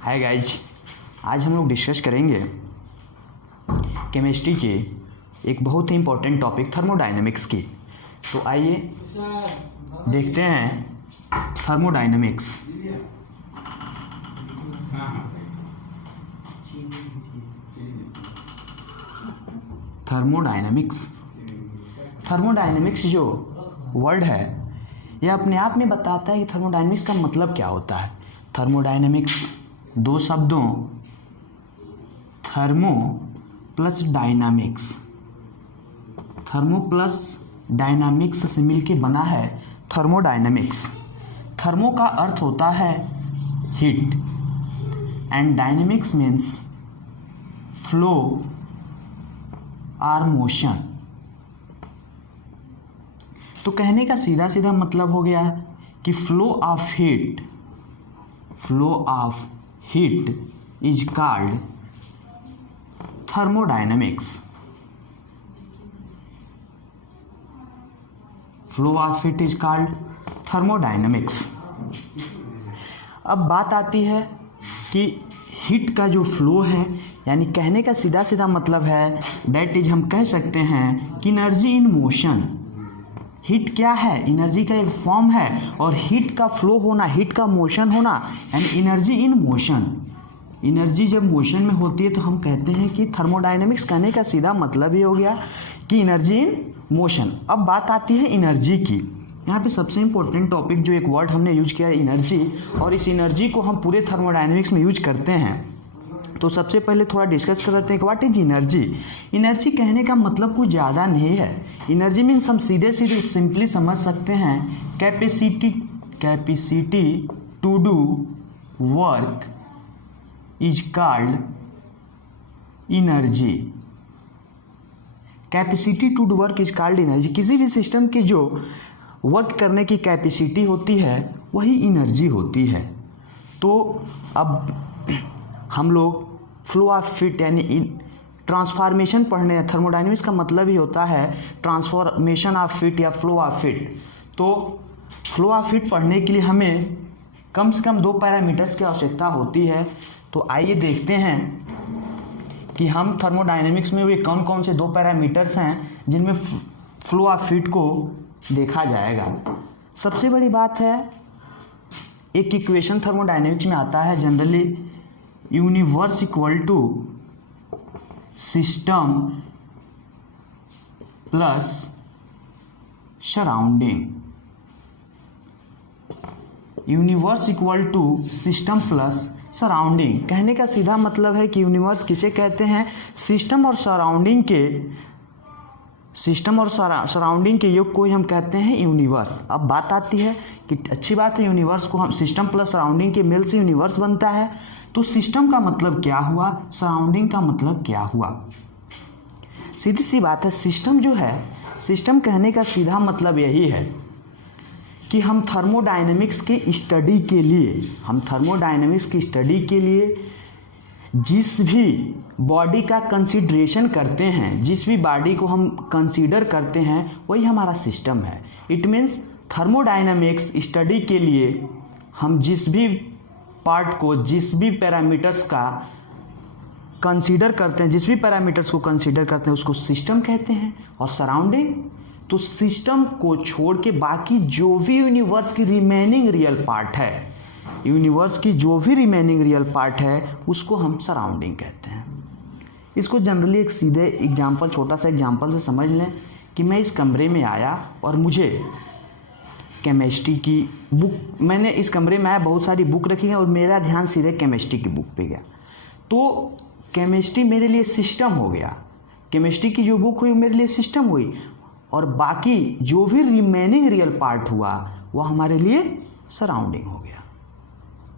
Hi guys, आज हम लोग डिस्कस करेंगे केमिस्ट्री के एक बहुत ही इम्पोर्टेंट टॉपिक थर्मोडायनेमिक्स की। तो आइए देखते हैं थर्मोडायनेमिक्स। थर्मोडायनेमिक्स जो वर्ड है यह अपने आप में बताता है कि थर्मोडायनेमिक्स का मतलब क्या होता है। थर्मोडायनेमिक्स दो शब्दों थर्मो प्लस डायनामिक्स से मिलके बना है थर्मोडायनेमिक्स। थर्मो का अर्थ होता है heat and dynamics means flow R motion. तो कहने का सीधा सीधा मतलब हो गया कि flow of heat is called thermodynamics. Flow of heat is called thermodynamics. अब बात आती है कि हीट का जो फ्लो है, यानी कहने का सीधा सीधा मतलब है दैट इज, हम कह सकते हैं कि एनर्जी इन मोशन। हीट क्या है? एनर्जी का एक फॉर्म है, और हीट का फ्लो होना, हीट का मोशन होना, यानी एनर्जी इन मोशन। एनर्जी जब मोशन में होती है तो हम कहते हैं कि थर्मोडायनेमिक्स। कहने का सीधा मतलब ही हो गया कि एनर्जी इन मोशन। अब बात आती है एनर्जी की। यहाँ पे सबसे इम्पोर्टेंट टॉपिक जो एक वर्ड हमने यूज किया है एनर्जी, और इस एनर्जी को हम पूरे थर्मोडायनेमिक्स में यूज करते हैं। तो सबसे पहले थोड़ा डिस्कस कर लेते हैं कि व्हाट इज एनर्जी। एनर्जी कहने का मतलब कुछ ज़्यादा नहीं है। एनर्जी मीन्स हम सीधे सीधे सिंपली समझ सकते हैं capacity to do work is called energy. Capacity to do work is called energy. किसी भी सिस्टम की जो वर्क करने की कैपेसिटी होती है वही एनर्जी होती है। तो अब हम लोग फ्लो ऑफ हीट यानी ट्रांसफॉर्मेशन पढ़ने हैं। थर्मोडायनेमिक्स का मतलब ही होता है ट्रांसफॉर्मेशन ऑफ हीट या फ्लो ऑफ हीट। तो फ्लो ऑफ हीट पढ़ने के लिए हमें कम से कम 2 पैरामीटर्स की आवश्यकता होती है। तो आइए देखते हैं कि हम थर्मोडायनेमिक्स में वे कौन कौन से 2 पैरामीटर्स हैं जिनमें फ्लो ऑफ हीट को देखा जाएगा। सबसे बड़ी बात है, एक इक्वेशन थर्मोडायनेमिक्स में आता है generally, universe equal to system plus surrounding. Universe equal to system plus surrounding. कहने का सीधा मतलब है कि यूनिवर्स किसे कहते हैं? सिस्टम और सराउंडिंग के योग को ही हम कहते हैं यूनिवर्स। अब बात आती है कि अच्छी बात है, यूनिवर्स को हम सिस्टम प्लस सराउंडिंग के मेल से यूनिवर्स बनता है। तो सिस्टम का मतलब क्या हुआ, सराउंडिंग का मतलब क्या हुआ? सीधी सी बात है, सिस्टम जो है, सिस्टम कहने का सीधा मतलब यही है कि हम थर्मोडायनेमिक्स की स्टडी के लिए जिस भी बॉडी का कंसीडरेशन करते हैं, जिस भी बॉडी को हम कंसीडर करते हैं वही हमारा सिस्टम है। इट मीन्स थर्मोडायनेमिक्स स्टडी के लिए हम जिस भी पार्ट को, जिस भी पैरामीटर्स का कंसीडर करते हैं, उसको सिस्टम कहते हैं। और सराउंडिंग, तो सिस्टम को छोड़ के बाकी जो भी यूनिवर्स की रिमेनिंग रियल पार्ट है उसको हम सराउंडिंग कहते हैं। इसको जनरली एक सीधे एग्जांपल, छोटा सा एग्जांपल से समझ लें कि मैं इस कमरे में आया और मुझे केमिस्ट्री की बुक, मैंने इस कमरे में आया, बहुत सारी बुक रखी है और मेरा ध्यान सीधे केमिस्ट्री की बुक पे गया। तो केमिस्ट्री मेरे लिए सिस्टम हो गया। केमिस्ट्री की जो बुक हुई मेरे लिए सिस्टम हुई, और बाकी जो भी रिमेनिंग रियल पार्ट हुआ वह हमारे लिए सराउंडिंग हो गया।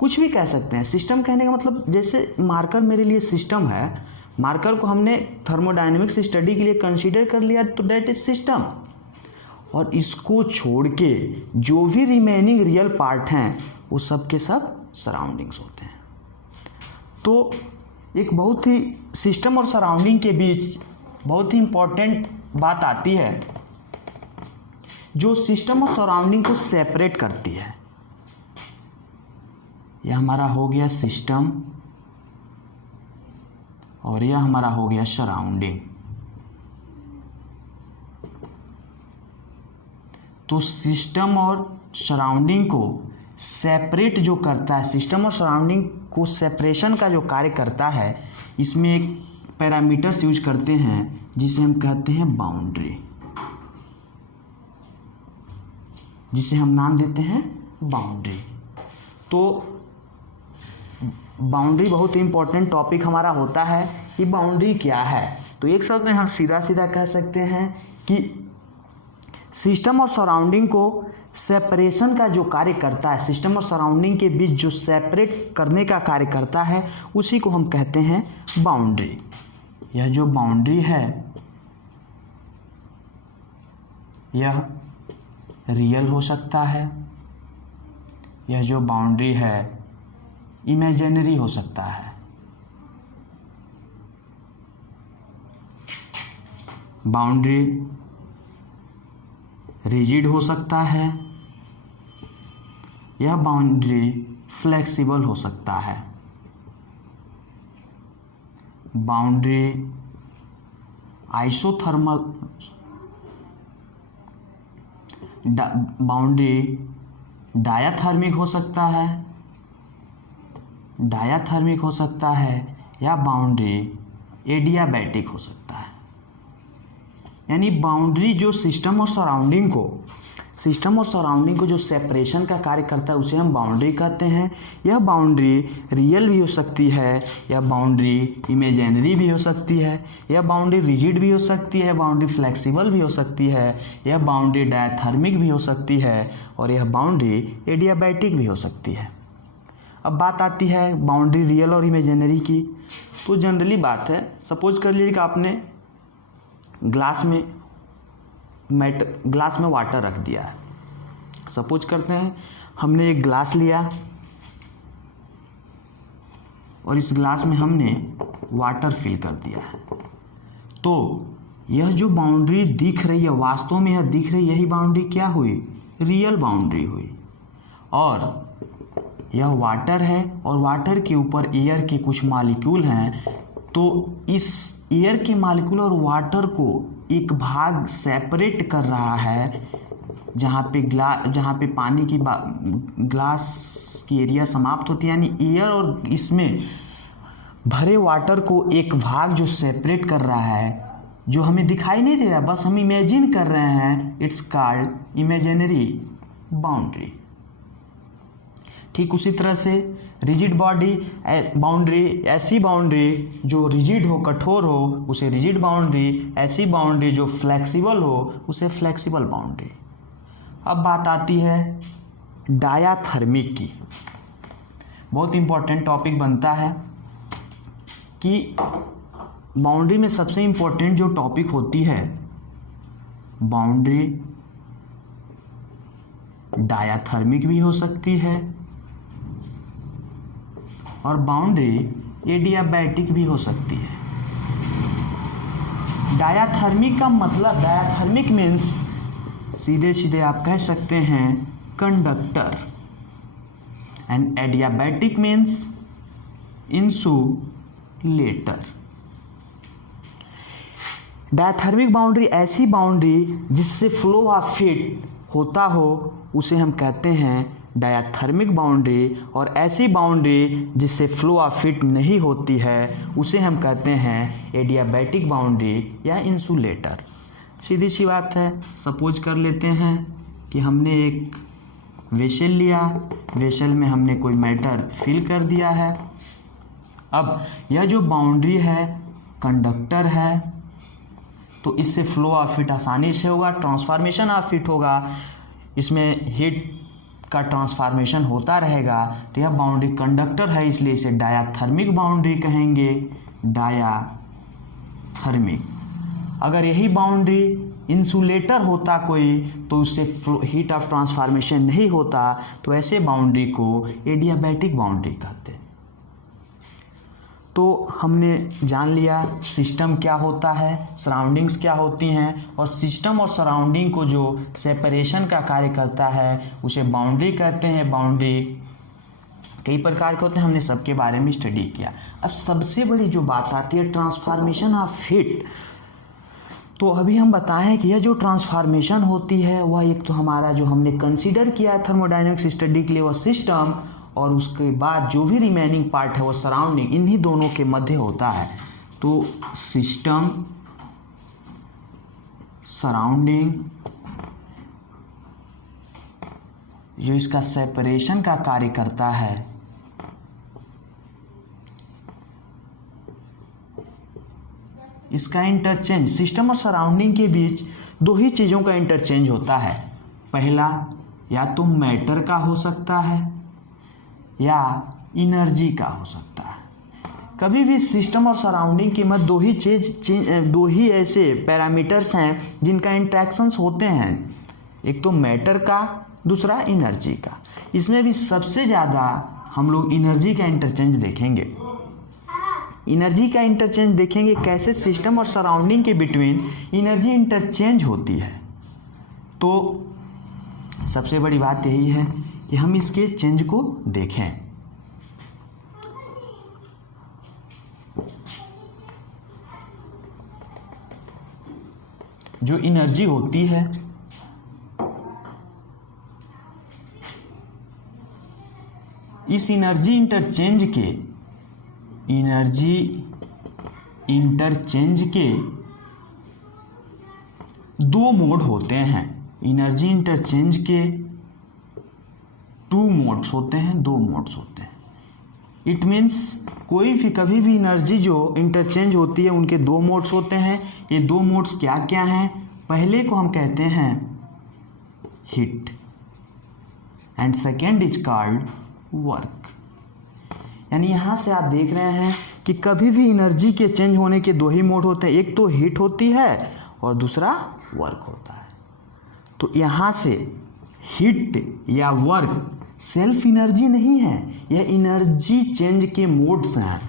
कुछ भी कह सकते हैं। सिस्टम कहने का मतलब, जैसे मार्कर मेरे लिए सिस्टम है, मार्कर को हमने थर्मोडायनेमिक्स स्टडी के लिए कंसीडर कर लिया तो दैट इज सिस्टम। और इसको छोड़ के जो भी रिमेनिंग रियल पार्ट हैं वो सब के सब सराउंडिंग्स होते हैं। तो एक बहुत ही सिस्टम और सराउंडिंग के बीच बहुत ही इम्पोर्टेंट बात आती है जो सिस्टम और सराउंडिंग को सेपरेट करती है। यह हमारा हो गया सिस्टम और यह हमारा हो गया सराउंडिंग। तो सिस्टम और सराउंडिंग को सेपरेट जो करता है, सिस्टम और सराउंडिंग को सेपरेशन का जो कार्य करता है, इसमें एक पैरामीटर्स यूज करते हैं जिसे हम कहते हैं बाउंड्री, जिसे हम नाम देते हैं बाउंड्री। तो बाउंड्री बहुत ही इंपॉर्टेंट टॉपिक हमारा होता है कि बाउंड्री क्या है। तो एक शब्द में हम सीधा सीधा कह सकते हैं कि सिस्टम और सराउंडिंग को सेपरेशन का जो कार्य करता है, सिस्टम और सराउंडिंग के बीच जो सेपरेट करने का कार्य करता है, उसी को हम कहते हैं बाउंड्री। यह जो बाउंड्री है यह रियल हो सकता है, यह जो बाउंड्री है इमेजिनरी हो सकता है। बाउंड्री रिजिड हो सकता है, यह बाउंड्री फ्लेक्सिबल हो सकता है। बाउंड्री आइसोथर्मल, बाउंड्री डायाथर्मिक हो सकता है, डायाथर्मिक हो सकता है, या बाउंड्री एडियाबैटिक हो सकता है। यानी बाउंड्री जो सिस्टम और सराउंडिंग को जो सेपरेशन का कार्य करता है उसे हम बाउंड्री कहते हैं। यह बाउंड्री रियल भी हो सकती है, यह बाउंड्री इमेजिनरी भी हो सकती है, यह बाउंड्री रिजिड भी हो सकती है, बाउंड्री फ्लेक्सिबल भी हो सकती है, यह बाउंड्री डायाथर्मिक भी हो सकती है, और यह बाउंड्री एडियाबैटिक भी हो सकती है। अब बात आती है बाउंड्री रियल और इमेजिनरी की। तो जनरली बात है, सपोज कर लीजिए कि आपने ग्लास में वाटर रख दिया है। सपोज करते हैं हमने एक ग्लास लिया और इस ग्लास में हमने वाटर फिल कर दिया है। तो यह जो बाउंड्री दिख रही है, वास्तव में यह दिख रही, यही बाउंड्री क्या हुई? रियल बाउंड्री हुई। और यह वाटर है और वाटर के ऊपर एयर के कुछ मॉलिक्यूल हैं। तो इस एयर के मॉलिक्यूल और वाटर को एक भाग सेपरेट कर रहा है, जहाँ पे पानी की ग्लास की एरिया समाप्त होती है, यानी एयर और इसमें भरे वाटर को एक भाग जो सेपरेट कर रहा है, जो हमें दिखाई नहीं दे रहा, बस हम इमेजिन कर रहे हैं। It's called imaginary boundary. ठीक उसी तरह से रिजिड बाउंड्री, ऐसी बाउंड्री जो रिजिड हो, कठोर हो, उसे रिजिड बाउंड्री। ऐसी बाउंड्री जो फ्लेक्सिबल हो, उसे फ्लेक्सिबल बाउंड्री। अब बात आती है डायाथर्मिक की। बहुत इंपॉर्टेंट टॉपिक बनता है कि बाउंड्री में सबसे इंपॉर्टेंट जो टॉपिक होती है, बाउंड्री डायाथर्मिक भी हो सकती है और बाउंड्री एडियाबैटिक भी हो सकती है। डायाथर्मिक का मतलब, डायाथर्मिक मीन्स सीधे सीधे आप कह सकते हैं conductor, and adiabatic means insulator. Diathermic boundary ऐसी बाउंड्री जिससे फ्लो ऑफ हीट होता हो, उसे हम कहते हैं डायाथर्मिक बाउंड्री। और ऐसी बाउंड्री जिससे फ्लो ऑफ हीट नहीं होती है, उसे हम कहते हैं एडियाबैटिक बाउंड्री या इंसुलेटर। सीधी सी बात है। सपोज कर लेते हैं कि हमने एक वेसल लिया, वेसल में हमने कोई मैटर फिल कर दिया है। अब यह जो बाउंड्री है कंडक्टर है, तो इससे फ्लो ऑफ हीट आसानी से होगा, ट्रांसफॉर्मेशन ऑफ हीट होगा, इसमें हीट का ट्रांसफॉर्मेशन होता रहेगा। तो यह बाउंड्री कंडक्टर है, इसलिए इसे डायाथर्मिक बाउंड्री कहेंगे, डायाथर्मिक। अगर यही बाउंड्री इंसुलेटर होता कोई, तो उससे हीट ऑफ ट्रांसफॉर्मेशन नहीं होता, तो ऐसे बाउंड्री को एडियाबैटिक बाउंड्री कहते हैं। तो हमने जान लिया सिस्टम क्या होता है, सराउंडिंग्स क्या होती हैं, और सिस्टम और सराउंडिंग को जो सेपरेशन का कार्य करता है उसे बाउंड्री कहते हैं। बाउंड्री कई प्रकार के होते हैं, हमने सबके बारे में स्टडी किया। अब सबसे बड़ी जो बात आती है ट्रांसफॉर्मेशन ऑफ हीट। तो अभी हम बताएं कि यह जो ट्रांसफॉर्मेशन होती है वह एक तो हमारा जो हमने कंसीडर किया है थर्मोडायनेमिक्स स्टडी के लिए वह सिस्टम, और उसके बाद जो भी रिमेनिंग पार्ट है वो सराउंडिंग, इन्हीं दोनों के मध्य होता है। तो सिस्टम, सराउंडिंग, जो इसका सेपरेशन का कार्य करता है, इसका इंटरचेंज, सिस्टम और सराउंडिंग के बीच दो ही चीज़ों का इंटरचेंज होता है। पहला या तो मैटर का हो सकता है या एनर्जी का हो सकता है। कभी भी सिस्टम और सराउंडिंग के मध्य दो ही ऐसे पैरामीटर्स हैं जिनका इंट्रैक्शंस होते हैं, एक तो मैटर का, दूसरा एनर्जी का। इसमें भी सबसे ज़्यादा हम लोग एनर्जी का इंटरचेंज देखेंगे। एनर्जी का इंटरचेंज देखेंगे कैसे सिस्टम और सराउंडिंग के बिटवीन एनर्जी इंटरचेंज होती है। तो सबसे बड़ी बात यही है कि हम इसके चेंज को देखें। जो एनर्जी होती है इस एनर्जी इंटरचेंज के दो मोड होते हैं। एनर्जी इंटरचेंज के दो मोड्स होते हैं। इट मीन्स कोई भी कभी भी एनर्जी जो इंटरचेंज होती है उनके दो मोड्स होते हैं। ये दो मोड्स क्या क्या हैं? पहले को हम कहते हैं heat and second is called work. यानी यहाँ से आप देख रहे हैं कि कभी भी एनर्जी के चेंज होने के दो ही मोड होते हैं, एक तो हीट होती है और दूसरा वर्क होता है। तो यहाँ से हीट या वर्क सेल्फ एनर्जी नहीं है, यह एनर्जी चेंज के मोड्स हैं।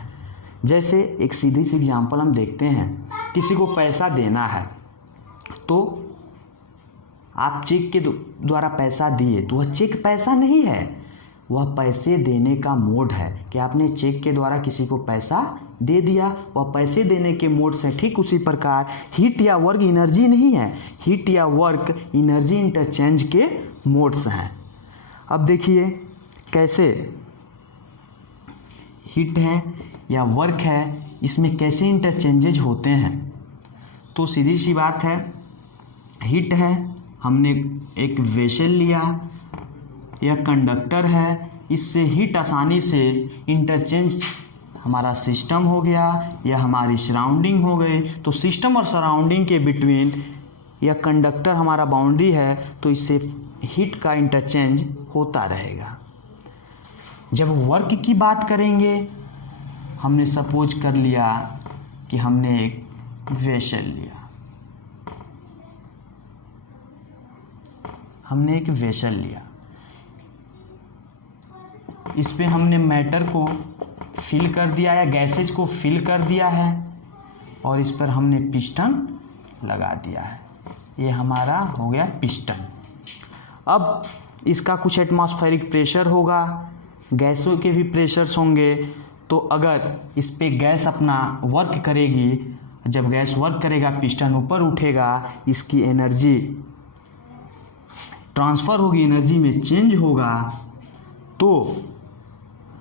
जैसे एक सीधी सी एग्जांपल हम देखते हैं, किसी को पैसा देना है तो आप चेक के द्वारा पैसा दिए तो वह चेक पैसा नहीं है, वह पैसे देने का मोड है कि आपने चेक के द्वारा किसी को पैसा दे दिया, वह पैसे देने के मोड से। ठीक उसी प्रकार हीट या वर्क एनर्जी नहीं है, हीट या वर्क एनर्जी इंटरचेंज के मोड्स हैं। अब देखिए कैसे हीट है या वर्क है, इसमें कैसे इंटरचेंजेज होते हैं। तो सीधी सी बात है, हीट है, हमने एक वेसल लिया, यह कंडक्टर है, इससे हीट आसानी से इंटरचेंज हमारा सिस्टम हो गया या हमारी सराउंडिंग हो गई। तो सिस्टम और सराउंडिंग के बिटवीन यह कंडक्टर हमारा बाउंड्री है, तो इससे हीट का इंटरचेंज होता रहेगा। जब वर्क की बात करेंगे, हमने सपोज कर लिया कि हमने एक वेसल लिया, इस पे हमने मैटर को फिल कर दिया या गैसेज को फिल कर दिया है और इस पर हमने पिस्टन लगा दिया है। ये हमारा हो गया पिस्टन। अब इसका कुछ एटमॉस्फेरिक प्रेशर होगा, गैसों के भी प्रेशर्स होंगे। तो अगर इस पे गैस अपना वर्क करेगी, जब गैस वर्क करेगा पिस्टन ऊपर उठेगा, इसकी एनर्जी ट्रांसफ़र होगी, एनर्जी में चेंज होगा। तो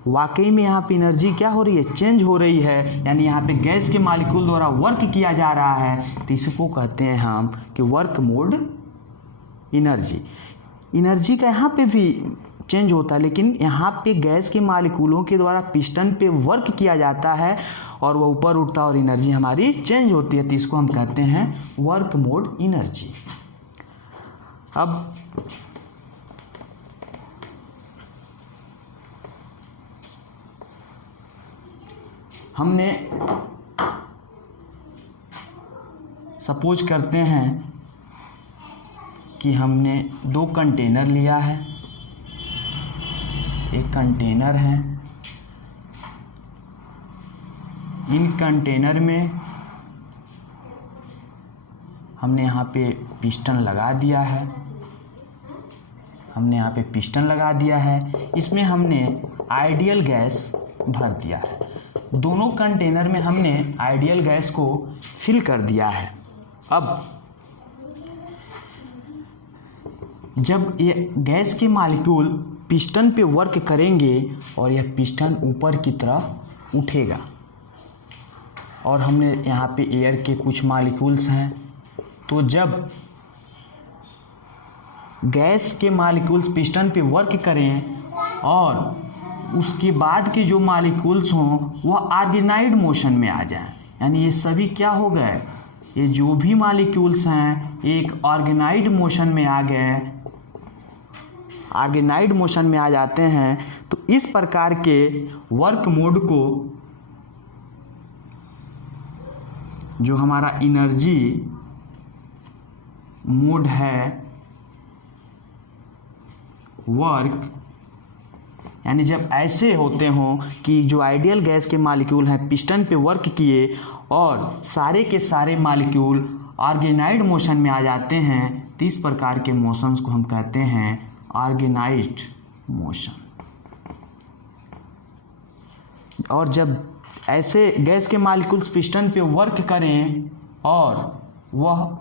वाकई में यहाँ पे एनर्जी क्या हो रही है? चेंज हो रही है। यानी यहाँ पे गैस के मॉलिक्यूल द्वारा वर्क किया जा रहा है, तो इसको कहते हैं हम कि वर्क मोड एनर्जी। एनर्जी का यहाँ पे भी चेंज होता है, लेकिन यहाँ पे गैस के मॉलिक्यूलों के द्वारा पिस्टन पे वर्क किया जाता है और वह ऊपर उठता है और एनर्जी हमारी चेंज होती है, तो इसको हम कहते हैं वर्क मोड एनर्जी। अब हमने सपोज करते हैं कि हमने दो कंटेनर लिया है, एक कंटेनर है, इन कंटेनर में हमने यहाँ पे पिस्टन लगा दिया है। हमने यहाँ पे पिस्टन लगा दिया है, इसमें हमने आइडियल गैस भर दिया है। दोनों कंटेनर में हमने आइडियल गैस को फिल कर दिया है। अब जब ये गैस के मॉलिक्यूल पिस्टन पे वर्क करेंगे और यह पिस्टन ऊपर की तरफ उठेगा, और हमने यहाँ पे एयर के कुछ मॉलिक्यूल्स हैं, तो जब गैस के मॉलिक्यूल्स पिस्टन पे वर्क करें और उसके बाद के जो मॉलिक्यूल्स हों वह ऑर्गेनाइड मोशन में आ जाएं, यानी ये सभी क्या हो गए, ये जो भी मॉलिक्यूल्स हैं एक ऑर्गेनाइड मोशन में आ गए, ऑर्गेनाइड मोशन में आ जाते हैं। तो इस प्रकार के वर्क मोड को, जो हमारा एनर्जी मोड है वर्क, यानी जब ऐसे होते हों कि जो आइडियल गैस के मॉलिक्यूल हैं पिस्टन पे वर्क किए और सारे के सारे मॉलिक्यूल ऑर्गेनाइड मोशन में आ जाते हैं, तो इस प्रकार के मोशंस को हम कहते हैं ऑर्गेनाइज्ड मोशन। और जब ऐसे गैस के मॉलिक्यूल्स पिस्टन पे वर्क करें और वह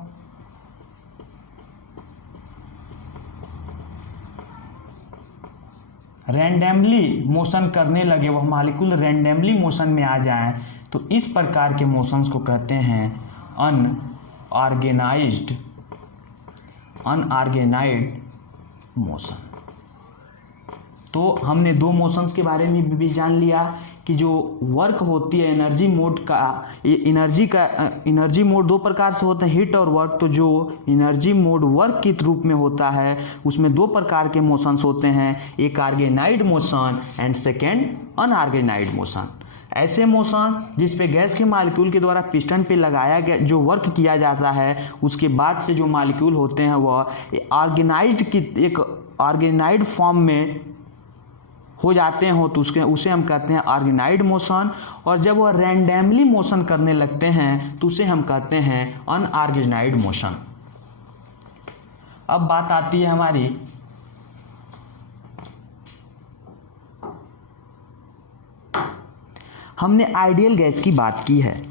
रैंडमली मोशन करने लगे, वह मॉलिक्यूल रैंडमली मोशन में आ जाएं, तो इस प्रकार के मोशंस को कहते हैं अनऑर्गेनाइज्ड मोशन। तो हमने दो मोशंस के बारे में भी जान लिया कि जो वर्क होती है एनर्जी मोड का, एनर्जी मोड दो प्रकार से होते हैं, हीट और वर्क। तो जो एनर्जी मोड वर्क के रूप में होता है उसमें दो प्रकार के मोशंस होते हैं, एक organized motion and second unorganized motion. ऐसे मोशन जिस पे गैस के मॉलिक्यूल के द्वारा पिस्टन पे लगाया गया जो वर्क किया जाता है, उसके बाद से जो मॉलिक्यूल होते हैं वह ऑर्गेनाइज्ड की एक ऑर्गेनाइज्ड फॉर्म में हो जाते हो, तो उसे हम कहते हैं ऑर्गेनाइज्ड मोशन। और जब वह रैंडमली मोशन करने लगते हैं तो उसे हम कहते हैं अनऑर्गेनाइज्ड मोशन। अब बात आती है हमारी हमने आइडियल गैस की बात की है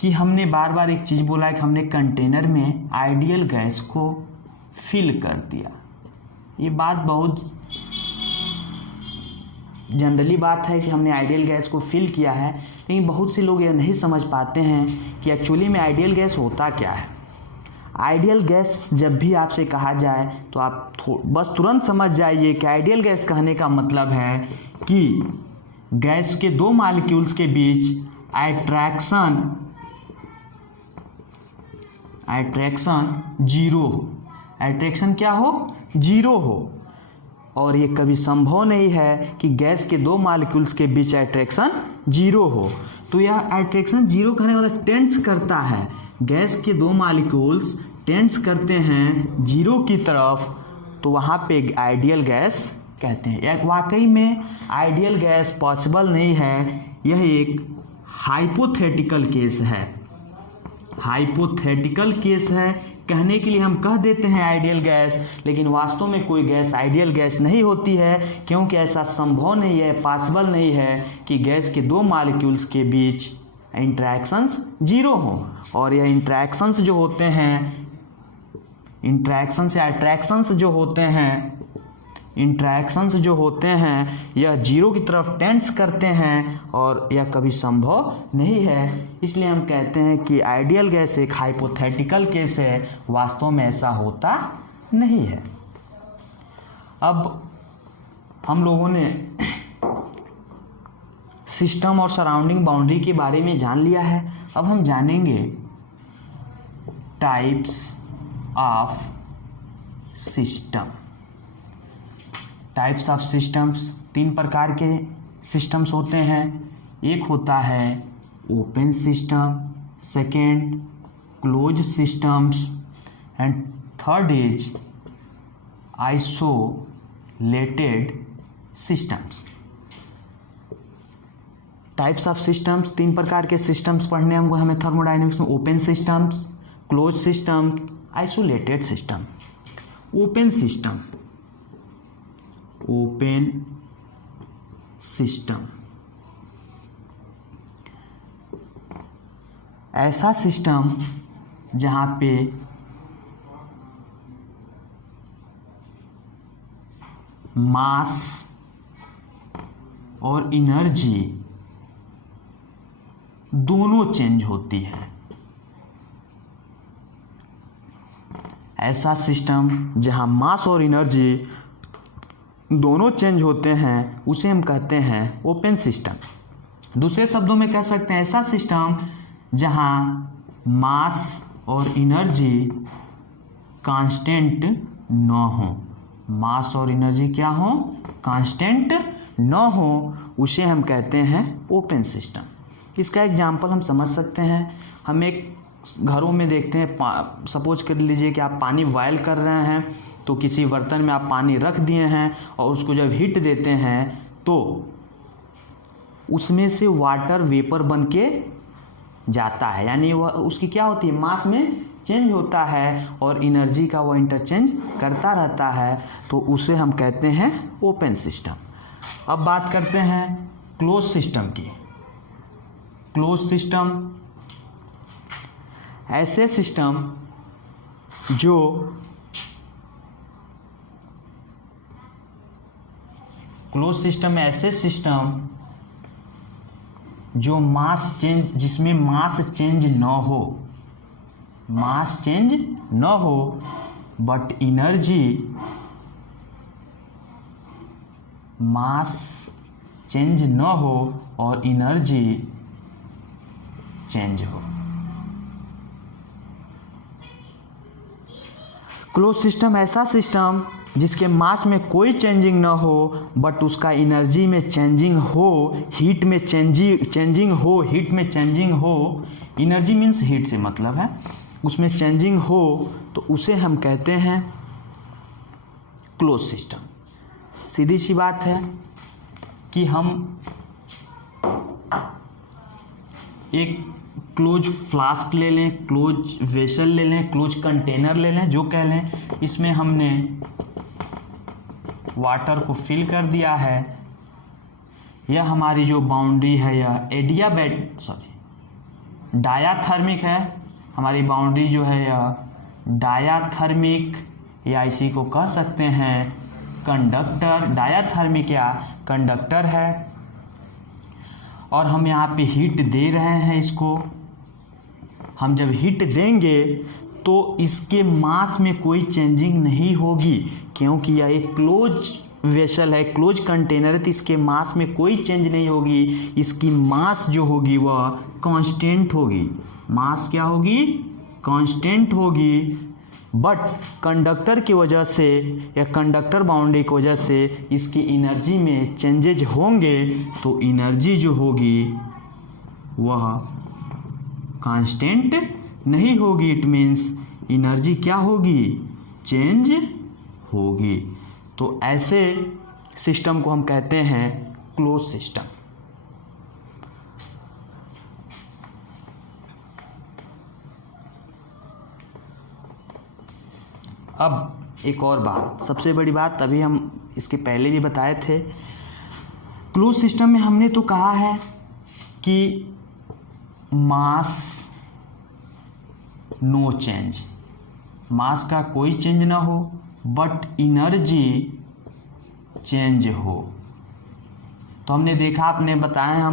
कि हमने बार बार एक चीज़ बोला है कि हमने कंटेनर में आइडियल गैस को फिल कर दिया। ये बात बहुत जनरली बात है कि हमने आइडियल गैस को फिल किया है, लेकिन बहुत से लोग यह नहीं समझ पाते हैं कि एक्चुअली में आइडियल गैस होता क्या है। आइडियल गैस जब भी आपसे कहा जाए तो आप बस तुरंत समझ जाइए कि आइडियल गैस कहने का मतलब है कि गैस के दो मॉलिक्यूल्स के बीच अट्रैक्शन जीरो हो। अट्रैक्शन क्या हो? जीरो हो। और ये कभी संभव नहीं है कि गैस के दो मॉलिक्यूल्स के बीच अट्रैक्शन जीरो हो। तो यह अट्रैक्शन जीरो कहने वाला टेंड्स करता है, गैस के दो मॉलिक्यूल्स टेंड्स करते हैं जीरो की तरफ, तो वहाँ पे आइडियल गैस कहते हैं। वाकई में आइडियल गैस पॉसिबल नहीं है, यह एक हाइपोथेटिकल केस है। हाइपोथेटिकल केस है, कहने के लिए हम कह देते हैं आइडियल गैस, लेकिन वास्तव में कोई गैस आइडियल गैस नहीं होती है, क्योंकि ऐसा संभव नहीं है, पॉसिबल नहीं है कि गैस के दो मॉलिक्यूल्स के बीच इंटरैक्शंस जीरो हों। और यह इंटरैक्शंस जो होते हैं, इंटरैक्शंस या अट्रैक्शंस जो होते हैं यह जीरो की तरफ टेंड्स करते हैं, और यह कभी संभव नहीं है। इसलिए हम कहते हैं कि आइडियल गैस एक हाइपोथेटिकल केस है, वास्तव में ऐसा होता नहीं है। अब हम लोगों ने सिस्टम और सराउंडिंग बाउंड्री के बारे में जान लिया है। अब हम जानेंगे types of system. Types of systems, तीन प्रकार के सिस्टम्स होते हैं। एक होता है open system, second close systems, and third is isolated systems. Types of systems, तीन प्रकार के सिस्टम्स पढ़ने हमको हमें थर्मोडायनेमिक्स में, open systems, close system, isolated system. Open system, open system. ऐसा सिस्टम जहाँ पे मास और एनर्जी दोनों चेंज होती है। ऐसा सिस्टम जहां मास और एनर्जी दोनों चेंज होते हैं उसे हम कहते हैं ओपन सिस्टम। दूसरे शब्दों में कह सकते हैं ऐसा सिस्टम जहां मास और एनर्जी कांस्टेंट न हो। मास और एनर्जी क्या हो? कांस्टेंट न हो, उसे हम कहते हैं ओपन सिस्टम। इसका एग्जाम्पल हम समझ सकते हैं। हम एक घरों में देखते हैं, सपोज कर लीजिए कि आप पानी बॉयल कर रहे हैं, तो किसी बर्तन में आप पानी रख दिए हैं और उसको जब हीट देते हैं तो उसमें से वाटर वेपर बन के जाता है, यानी वह उसकी क्या होती है, मास में चेंज होता है और एनर्जी का वो इंटरचेंज करता रहता है, तो उसे हम कहते हैं ओपन सिस्टम। अब बात करते हैं क्लोज सिस्टम की। क्लोज सिस्टम ऐसे सिस्टम जो क्लोज सिस्टम ऐसे सिस्टम जो मास चेंज, जिसमें मास चेंज न हो, मास चेंज न हो बट एनर्जी, मास चेंज न हो और एनर्जी चेंज हो। क्लोज सिस्टम ऐसा सिस्टम जिसके मास में कोई चेंजिंग ना हो बट उसका एनर्जी में चेंजिंग हो, हीट में चेंजिंग हो, हीट में चेंजिंग हो, एनर्जी मीन्स हीट से मतलब है, उसमें चेंजिंग हो, तो उसे हम कहते हैं क्लोज सिस्टम। सीधी सी बात है कि हम एक क्लोज फ्लास्क ले लें, क्लोज वेसल ले लें, क्लोज कंटेनर ले लें, जो कह लें, इसमें हमने वाटर को फिल कर दिया है। यह हमारी जो बाउंड्री है यह डायाथर्मिक है। हमारी बाउंड्री जो है यह डायाथर्मिक या इसी को कह सकते हैं कंडक्टर, डायाथर्मिक या कंडक्टर है। और हम यहाँ पे हीट दे रहे हैं इसको। हम जब हीट देंगे तो इसके मास में कोई चेंजिंग नहीं होगी, क्योंकि यह एक क्लोज वेसल है, क्लोज कंटेनर है, तो इसके मास में कोई चेंज नहीं होगी। इसकी मास जो होगी वह कांस्टेंट होगी। मास क्या होगी? कांस्टेंट होगी। बट कंडक्टर की वजह से या कंडक्टर बाउंड्री की वजह से इसकी एनर्जी में चेंजेज होंगे, तो एनर्जी जो होगी वह कांस्टेंट नहीं होगी। इट मीन्स एनर्जी क्या होगी? चेंज होगी। तो ऐसे सिस्टम को हम कहते हैं क्लोज सिस्टम। अब एक और बात, सबसे बड़ी बात, अभी हम इसके पहले भी बताए थे, क्लोज सिस्टम में हमने तो कहा है कि मास नो चेंज, मास का कोई चेंज ना हो बट एनर्जी चेंज हो। तो हमने देखा, आपने बताया हम